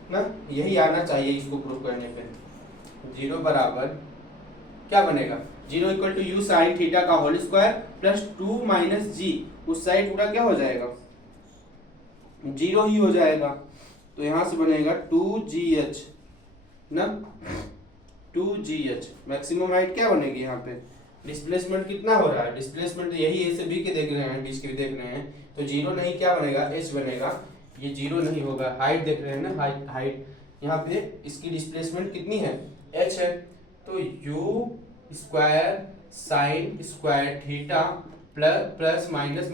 ना, यही आना चाहिए इसको प्रूफ करने पे। 0 बराबर क्या बनेगा, 0 equal to u sin theta का होल स्क्वायर प्लस 2 - g, उस साइड पूरा क्या हो जाएगा, 0 ही हो जाएगा। तो यहां से बनेगा 2gh ना, 2gh। मैक्सिमम हाइट क्या बनेगी, यहाँ पे डिस्प्लेसमेंट कितना हो रहा है, डिस्प्लेसमेंट यही ए से बी के देख रहे हैं, डिस्क्रीट देख रहे हैं। तो 0 नहीं, क्या बनेगा, h बनेगा। ये 0 नहीं होगा, हाइट देख रहे हैं ना, हाइट यहाँ पे इसकी डिस्प्लेसमेंट कितनी है, h है। तो u² sin square theta plus minus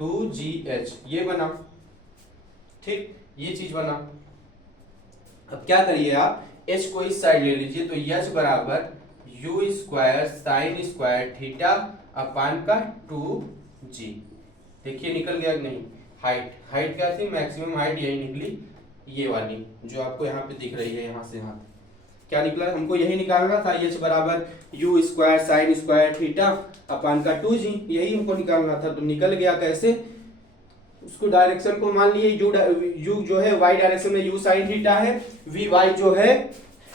2gh, ये बना, ठीक, ये चीज बना। अब क्या करिए आप, h को इस साइड ले लीजिए, तो h बराबर u² sin स्क्वायर थीटा अपान का 2g। देखिए निकल गया कि नहीं, हाइट क्या थी, मैक्सिमम हाइट यही निकली, ये वाली जो आपको यहाँ पे दिख रही है, यहाँ से हाथ क्या निकला, हमको यही निकालना था, h बराबर u² sin स्क्वायर थीटा अपान का 2g, यही हमको निकालना था। तो निकल गया कैसे, उसको डायरेक्शन को मान लिए, u जो है y डायरेक्शन में u sin थीटा है, vy जो है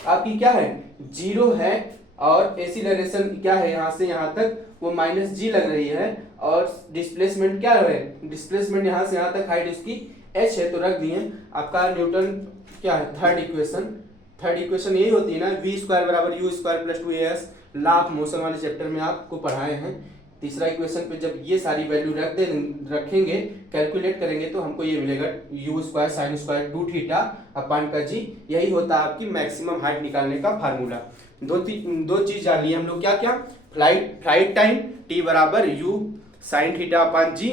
आपकी क्या है, 0 है। और एक्सीलरेशन क्या है, यहाँ से यहाँ तक वो -g लग रही है। और डिस्प्लेसमेंट क्या है, डिस्प्लेसमेंट यहाँ से यहाँ तक हाइट इसकी h है, तो रख दिए। आपका न्यूटन क्या है, थर्ड इक्वेशन यही होती है ना, v² बराबर u² plus 2as, law of motion वाले चैप्टर में आपको पढ़ाए हैं। तीसरा इक्वेशन पे जब ये सारी वैल्यू रखेंगे, कैलकुलेट करेंगे, तो हमको ये मिलेगा you square sine square 2 theta अपान का जी। यही होता है आपकी मैक्सिमम हाइट निकालने का फार्मूला। दो चीज जान लिए हम लोग, क्या क्या? फ्लाइट टाइम टी बराबर u sine theta upon g,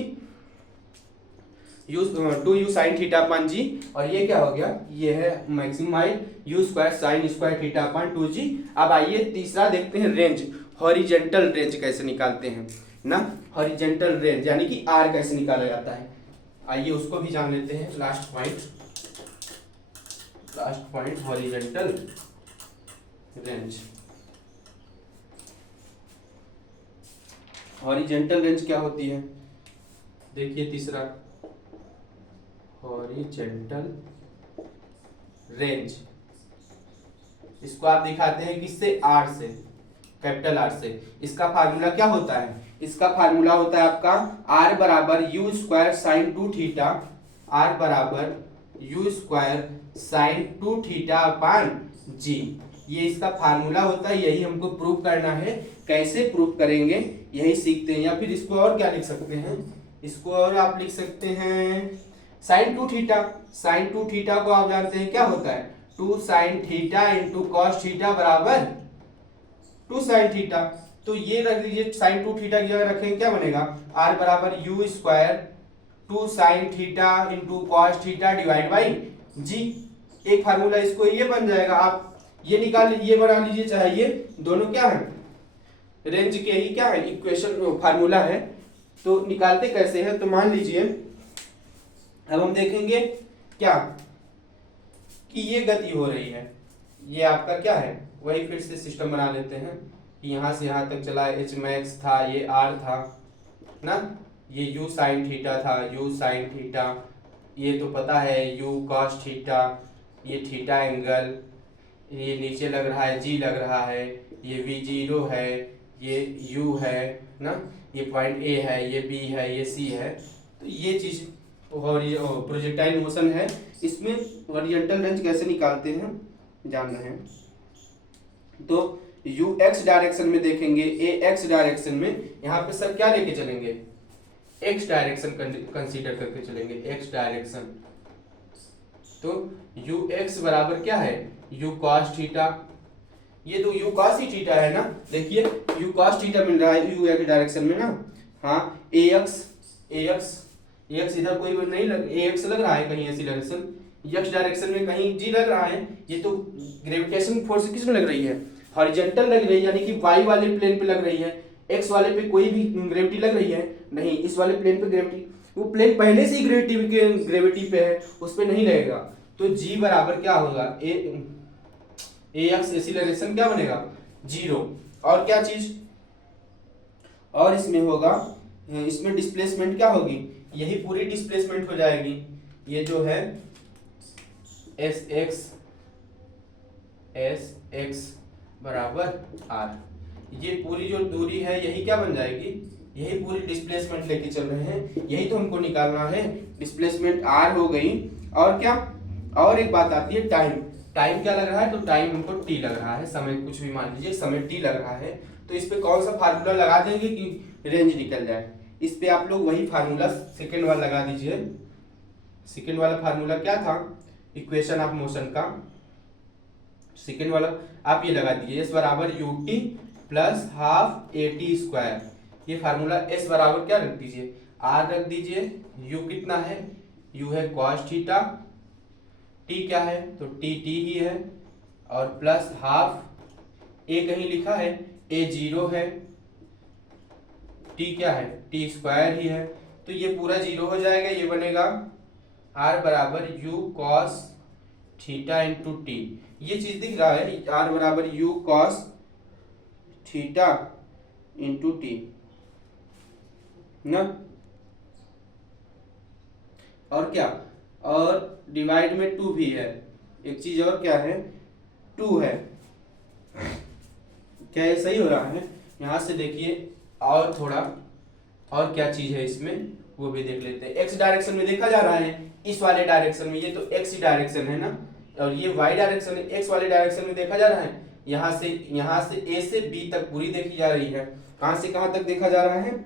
two u sine theta upon g, और ये क्या हो गया, ये है maximum height u square sine square theta upon 2g। अब आइए तीसरा देखते हैं, रेंज, हॉरिजेंटल रेंज कैसे निकालते हैं ना, हॉरिजेंटल रेंज यानी कि आर कैसे निकाला जाता है। आइए उसको भी जान लेते हैं। Last point horizontal range. Horizontal range क्या होती है, देखिए तीसरा, हॉरिजेंटल रेंज, इसको आप दिखाते हैं किससे, आर से, कैपिटल आर से। इसका फार्मूला क्या होता है, इसका फार्मूला होता है आपका आर बराबर u square sine 2 theta, r बराबर u square sine 2 theta upon g. ये इसका फार्मूला होता है, यही हमको प्रूव करना है। कैसे प्रूव करेंगे यही सीखते हैं। या फिर इसको और क्या लिख सकते हैं, इसको और आप लिख सकते हैं साइन 2 थीटा। साइन 2 थीटा को आप जानते हैं क्या होता है, 2 sine theta into cos theta बराबर 2 साइन थीटा। तो ये रख दीजिए, साइन 2 थीटा की जगह रखेंगे, क्या बनेगा, आर बराबर u square 2 sine theta into cos theta divide by g. एक फार्मूला इसको ये बन जाएगा। आप ये निकाल लीजिए, ये बना लीजिए, चाहे ये दोनों क्या है, रेंज के ही क्या है, इक्वेशन फार्मूला है। तो निकालते कैसे हैं, तो मान लीजिए अब हम देखेंगे क्या कि ये गति हो रही है, ये आपका क्या है, वही फिर से सिस्टम बना लेते हैं कि यहाँ से यहाँ तक चला, एच मैक्स था, ये आर था ना, ये यू साइन थीटा था, यू साइन थीटा, ये तो पता है यू कॉस थीटा, ये थीटा एंगल, ये नीचे लग रहा है जी लग रहा है, ये v0 है, ये u है ना, ये पॉइंट a है, ये b है, ये c है। तो ये चीज प्रोजेक्टाइल मोशन है। इसमें हॉरिजॉन्टल रेंज कैसे निकालते हैं जान रहे हैं, तो u x डायरेक्शन में देखेंगे, a x डायरेक्शन में, यहाँ पे सर क्या लेके चलेंगे, x डायरेक्शन कंसीडर करके चलेंगे, x डायरेक्शन। तो u x बराबर क्या है, u cos थीटा, ये तो u cos ही थीटा है ना, देखिए u cos थीटा मिल रहा है u x डायरेक्शन में ना। हाँ ax इधर कोई नहीं ax लग रहा है कहीं ऐसी डायरेक्शन, x डायरेक्शन में कहीं g लग रहा है। ये तो ग्रेविटेशन फोर्स किस में लग रही है, हॉरिजॉन्टल लग रही है, यानी कि y वाले प्लेन पे लग रही है। x वाले पे कोई भी ग्रेविटी लग रही है नहीं, इस वाले प्लेन पे ग्रेविटी, वो प्लेन पहले से ही ग्रेविटी पे है, उस पे नहीं लगेगा। तो g बराबर क्या होगा, ax एक्सीलरेशन क्या बनेगा 0। और क्या चीज, और इसमें होगा, इसमें डिस्प्लेसमेंट क्या होगी, यही पूरी डिस्प्लेसमेंट हो जाएगी। ये जो है एस एक्स बराबर आर, ये पूरी जो दूरी है यही क्या बन जाएगी, यही पूरी डिस्प्लेसमेंट लेके चल रहे हैं, यही तो हमको निकालना है। डिस्प्लेसमेंट आर हो गई, और क्या, और एक बात आती है टाइम। टाइम क्या लग रहा है, तो टाइम हमको टी लग रहा है, समय कुछ भी मान लीजिए, समय टी लग रहा है। तो इस पे कौन सा फार्मूला लगा देंगे कि रेंज निकल जाए, इस पे आप लोग वही फार्मूला सेकेंड वाला लगा दीजिए। सेकेंड वाला फार्मूला क्या था, इक्वेशन ऑफ मोशन का सेकेंड वाला आप ये लगा दीजिए, एस बराबर U T plus half A T square. ये फार्मूला एस बराबर क्या रख दीजिए, आर रख दीजिए, यू कितना है, यू है कॉस थीटा, टी क्या है, तो टी ही है, और प्लस हाफ ए कहीं लिखा है, ए 0 है, टी क्या है, टी स्क्वायर ही है, तो ये पूरा 0 हो जाएगा। ये बनेगा आर बराबर you cos theta into T, ये चीज दिख रहा है, आर बराबर you cos theta into T ना। और क्या, और डिवाइड में 2 भी है, एक चीज और क्या है, 2 है, क्या ये सही हो रहा है। यहां से देखिए, और थोड़ा और क्या चीज है इसमें वो भी देख लेते हैं। एक्स डायरेक्शन में देखा जा रहा है, इस वाले डायरेक्शन में, ये तो एक्स ही डायरेक्शन है ना, और ये वाई डायरेक्शन है, एक्स वाले डायरेक्शन में देखा जा रहा है, यहाँ से ए से बी तक पूरी देखी जा रही है। कहां से कहां तक देखा जा रहा है?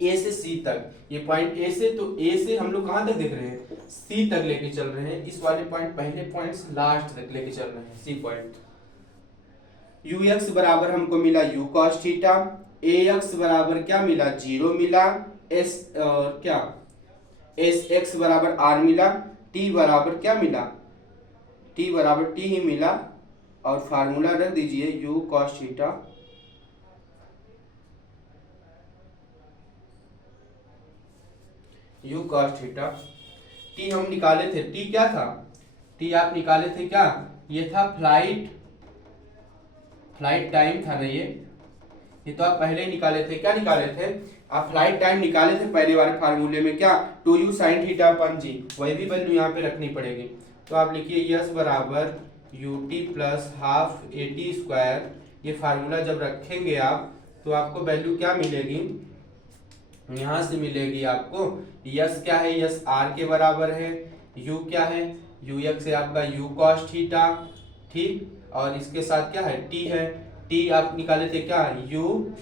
ए से सी तक। ये पॉइंट ए से, तो ए से हम लोग कहां तक देख रहे हैं? सी तक लेके चल रहे हैं। इस वाले पॉइंट, पहले पॉइंट से लास्ट तक लेके चल रहे हैं, सी पॉइंट। यू एक्स बराबर हमको मिला you cos theta, A x बराबर क्या मिला? 0 मिला, एस क्या एस एक्स बराबर आर मिला, टी बराबर क्या मिला? टी बराबर टी ही मिला। और फार्मूला रख दीजिए you cos theta you cos theta. T हम निकाले थे, टी क्या था? टी आप निकाले थे क्या? ये था फ्लाइट टाइम था ना ये तो आप पहले ही निकाले थे। क्या निकाले थे आप? फ्लाइट टाइम निकाले थे पहले वाले फार्मूले में। क्या? 2u sin थीटा अपन जी, वही भी वैल्यू यहाँ पे रखनी पड़ेगी। तो आप लिखिए यस बराबर ut plus half AT square. ये फार्मूला जब रखेंगे आप तो आपको वैल्यू क्या मिलेगी? यहाँ से मिलेगी आपको यस क्या है? यस आर के बराबर है। यू क्या है? यू एक्स है आपका यू कॉस थीटा, ठीक। और इसके साथ क्या है? टी है। टी आप निकाले थे क्या? यू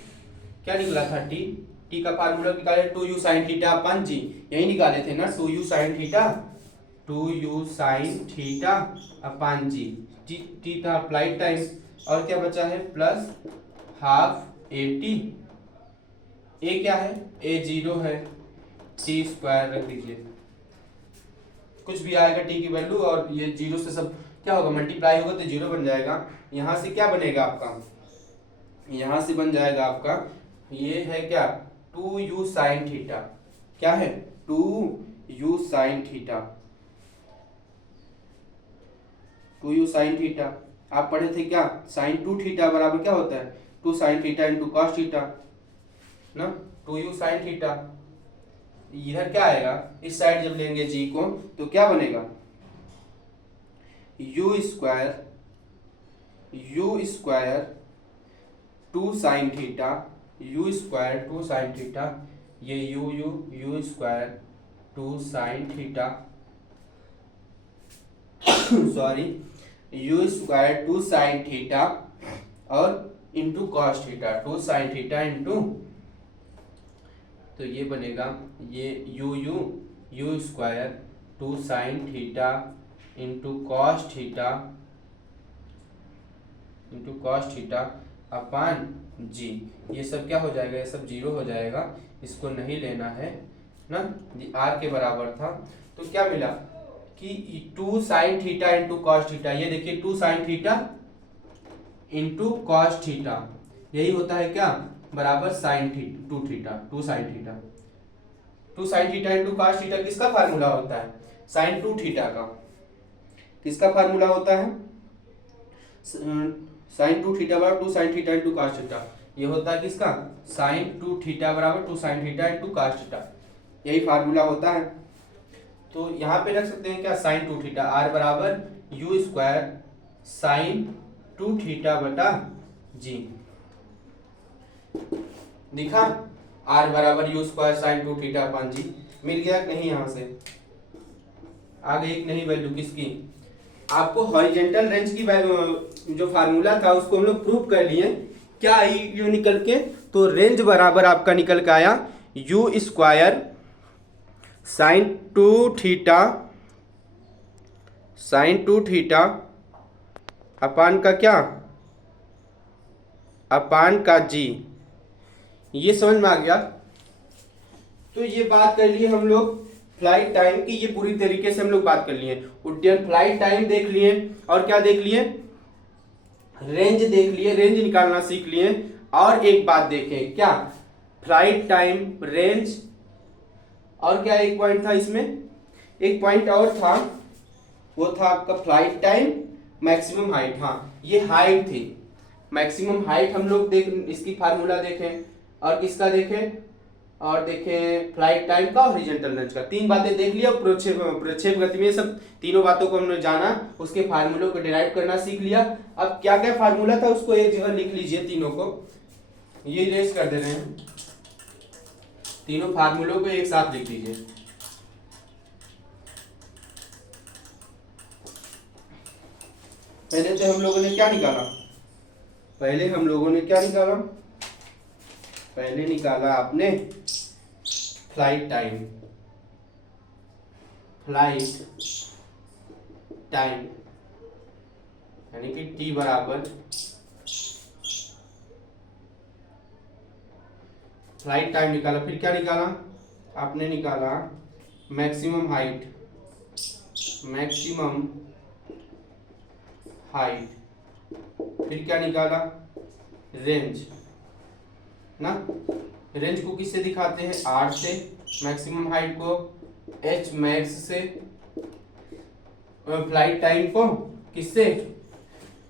क्या निकला था? टी। टी का फार्मूला निकाले 2u sin थीटा अपन जी, यही निकाले थे ना, 2u sin theta, 2u sin theta upon g. T था फ्लाइट टाइम। और क्या बचा है? Plus half AT। ए क्या है? ए 0 है, टी स्क्वायर रख दीजिए। कुछ भी आएगा टी की वैल्यू, और ये 0 से सब क्या होगा? मल्टीप्लाई होगा तो 0 बन जाएगा। यहाँ से क्या बनेगा आपका? यहाँ से बन जाएगा आपका, ये है क्या? 2u sin theta. क्या है? 2u sin theta, 2u sin theta. आप पढ़े थे क्या? sin 2 थीटा बराबर क्या होता है? 2 sin theta into cos theta ना, 2u sin थीटा। इधर क्या आएगा? इस साइड जब लेंगे जी को तो क्या बनेगा? u square 2 sin theta, u square 2 sin theta, ये u square 2 sin theta sorry, u square 2 sin theta और into cos theta, 2 sin theta into, तो ये बनेगा ये u square 2 sin theta into cos theta upon g. ये सब क्या हो जाएगा? ये सब 0 हो जाएगा, इसको नहीं लेना है ना, आर के बराबर था। तो क्या मिला कि 2 sin theta into cos theta, ये देखिए 2 sin theta into cos theta, यही होता है क्या? बराबर sin 2 theta, 2 sin theta. 2 sin theta into cos theta किसका फार्मूला होता है? sin 2 थीटा का। किसका फार्मूला होता है? sin 2 थीटा बराबर 2 sin theta into cos theta. ये होता है किसका? sin 2 थीटा बराबर 2 sin theta into cos theta, यही फार्मूला होता है। तो यहाँ पे रख सकते हैं क्या? sin 2 थीटा, आर बराबर यू स्क्वायर sin 2 थीटा बटा जी। दिखा? आर बराबर u square sin 2 theta upon जी। मिल गया कि नहीं? यहाँ से आगे एक नई वैल्यू किसकी? आपको हॉरिजेंटल रेंज की जो फार्मूला था उसको हम लोग प्रूव कर लिए। क्या आई यू निकल के? तो रेंज बराबर आपका निकल के आया यू स्क्वायर sin 2 थीटा अपान का क्या? अपान का जी। ये समझ में आ गया? तो ये बात कर लिए हम लोग फ्लाइट टाइम की, ये पूरी तरीके से हम लोग बात कर लिए। उड्डयन फ्लाइट टाइम देख लिए, और क्या देख लिए? रेंज देख लिए, रेंज निकालना सीख लिए। और एक बात देखें, क्या? फ्लाइट टाइम, रेंज, और क्या एक पॉइंट था इसमें? एक पॉइंट और था, वो था आपका फ्लाइट टाइम, मैक्सिमम हाइट। हाँ, ये हाइट थी, मैक्सिमम हाइट हम लोग इसकी फार्मूला देखें, और किसका देखें? और देखें फ्लाइट टाइम का, हॉरिजॉन्टल रेंज का। 3 बातें देख लिया। प्रक्षेप गति में सब तीनों बातों को हमने जाना, उसके फार्मूलों को डिराइव करना सीख लिया। अब क्या क्या फार्मूला था उसको एक जगह लिख लीजिए, तीनों को ये इरेज कर दे रहे हैं, तीनों फार्मूलों को एक साथ लिख लीजिए। पहले तो हम लोगों ने क्या निकाला, पहले हम लोगों ने क्या निकाला, पहले निकाला आपने फ्लाइट टाइम, फ्लाइट टाइम यानी कि टी बराबर फ्लाइट टाइम निकाला। फिर क्या निकाला आपने, निकाला मैक्सिमम हाइट, मैक्सिमम हाइट। फिर क्या निकाला, रेंज ना, रेंज को किससे दिखाते हैं, आर से, मैक्सिमम हाइट को एच मैक्स से, फ्लाइट टाइम को किससे,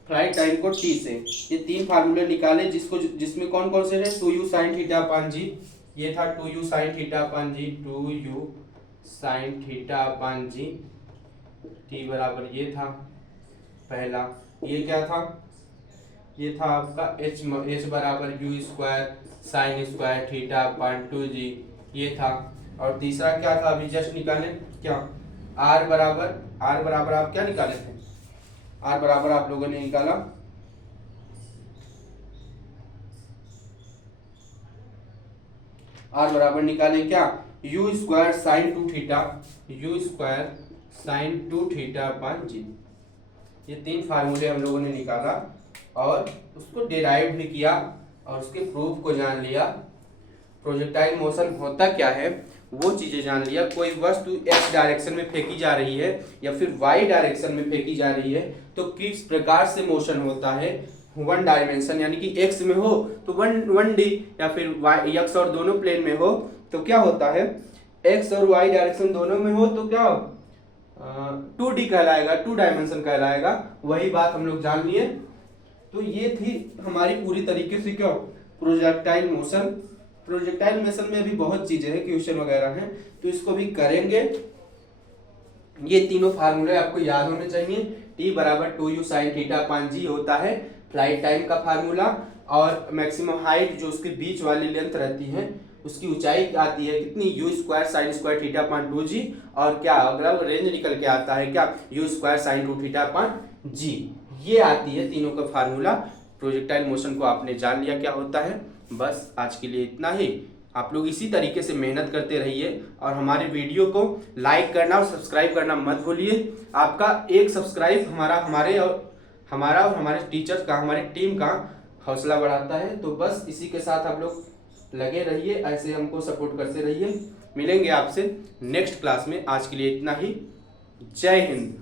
फ्लाइट टाइम को टी से। ये तीन फार्मूले निकाले जिसको जिसमें कौन कौन से है, 2u sin theta upon g, ये था 2u sin थीटा अपान जी, 2u sin थीटा अपान जी, टी बराबर ये था पहला। ये क्या था, ये था आपका h बराबर u square sine square theta upon 2g, ये था। और तीसरा क्या था, अभी जस्ट निकाले क्या, r बराबर आप क्या निकाले थे, r बराबर आप लोगों ने निकाला r बराबर निकाले क्या, u square sine 2 theta, u square sine 2 theta upon g. ये तीन फार्मूले हम लोगों ने निकाला और उसको डिराइव भी किया और उसके प्रूफ को जान लिया। प्रोजेक्टाइल मोशन होता क्या है वो चीजें जान लिया। कोई वस्तु x डायरेक्शन में फेंकी जा रही है या फिर y डायरेक्शन में फेंकी जा रही है तो किस प्रकार से मोशन होता है, वन डायमेंशन यानी कि x में हो तो वन डी या फिर y x और दोनों प्लेन में हो तो क्या होता है, x और y डायरेक्शन दोनों में हो तो क्या 2D कहलाएगा, 2 डायमेंशन कहलाएगा। वही बात हम लोग जान लिए। तो ये थी हमारी पूरी तरीके से क्या प्रोजेक्टाइल मोशन। प्रोजेक्टाइल मोशन में भी बहुत चीजें हैं, क्वेश्चन वगैरह हैं तो इसको भी करेंगे। ये तीनों फार्मूले आपको याद होने चाहिए। टी बराबर 2u sin थीटा अपान जी होता है फ्लाइट टाइम का फार्मूला, और मैक्सिमम हाइट जो उसके बीच वाली लेंथ रहती है उसकी ऊंचाई आती है कितनी, you square sine square theta upon 2g, और क्या अगला रेंज निकल के आता है क्या, u square sine 2 theta upon g. ये आती है तीनों का फार्मूला। प्रोजेक्टाइल मोशन को आपने जान लिया क्या होता है। बस आज के लिए इतना ही। आप लोग इसी तरीके से मेहनत करते रहिए और हमारे वीडियो को लाइक करना और सब्सक्राइब करना मत भूलिए। आपका एक सब्सक्राइब हमारा और हमारे टीचर्स का, हमारी टीम का हौसला बढ़ाता है। तो बस इसी के साथ आप लोग लगे रहिए, ऐसे हमको सपोर्ट करते रहिए। मिलेंगे आपसे नेक्स्ट क्लास में। आज के लिए इतना ही। जय हिंद।